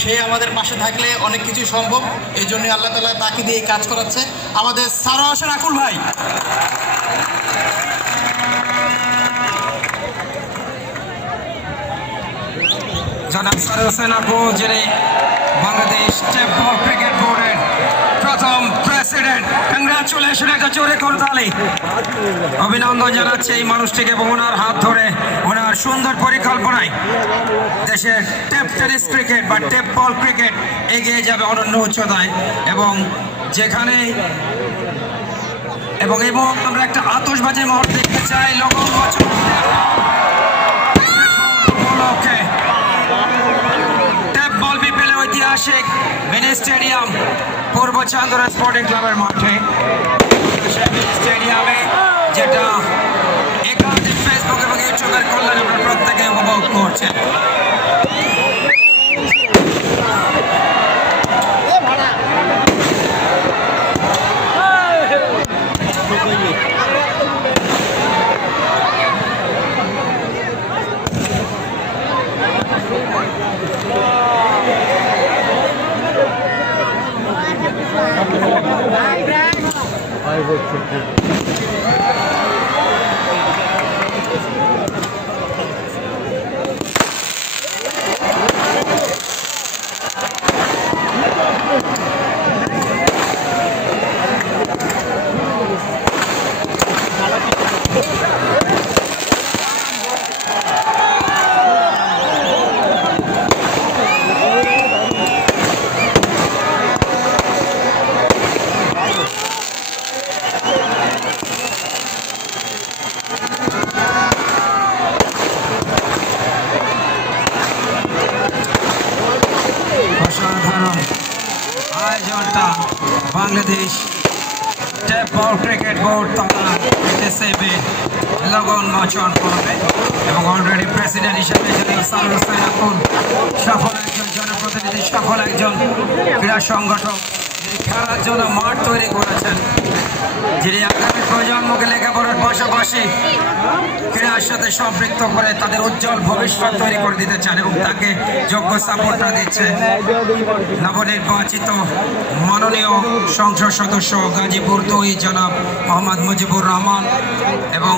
সে আমাদের পাশে থাকলে অনেক কিছু সম্ভব। এই জন্য আল্লাহ তাআলা তাকে দিয়ে কাজ করাচ্ছে। আমাদের সারোয়ার হোসেন আকুল ভাই, জনাব সারোয়ার হোসেন আকুল, যিনি বাংলাদেশ টেপ বল ক্রিকেট বোর্ডের প্রথম প্রেসিডেন্ট। কংগ্রাচুলেশন, একটা জোরে করতালি। অভিনন্দন জানাচ্ছে এই মানুষটিকে এবং ওনার হাত ধরে ওনার সুন্দর পরিকল্পনায় দেশের টেপ টেনিস ক্রিকেট বা টেপ বল ক্রিকেট এগিয়ে যাবে অনন্য উচ্চতায়। এবং যেখানে এবং আমরা একটা আতশবাজির মহড়া দেখতে চাই লগন বছর উপলক্ষে। টেপ বল বিপিএল ঐতিহাসিক মিনি স্টেডিয়াম পূর্ব চান্দনা স্পোর্টিং ক্লাবের মাঠে, স্টেডিয়ামে, যেটা একাধিক ফেসবুক এবং ইউটিউবের কল্যাণে আমরা প্রত্যেকে উপভোগ করছেন। আয়োজনটা Bangladesh tape ball cricket board তথা লগন মোচন করবে এবং অলরেডি প্রেসিডেন্ট হিসেবে সারোয়ার হোসেন আকুল সফল একজন জনপ্রতিনিধি, সফল একজন ক্রীড়া সংগঠক, যিনি খেলার জন্য মাঠ তৈরি করেছেন, যিনি আগামী প্রজন্মকে লেখাপড়ার পাশাপাশি ক্রীড়ার সাথে সম্পৃক্ত করে তাদের উজ্জ্বল ভবিষ্যৎ তৈরি করে দিতে চান এবং তাকে যোগ্য সাপোর্টটা দিচ্ছে নবনির্বাচিত মাননীয় সংসদ সদস্য গাজীপুর 2 জনাব মোহাম্মদ মুজিবুর রহমান এবং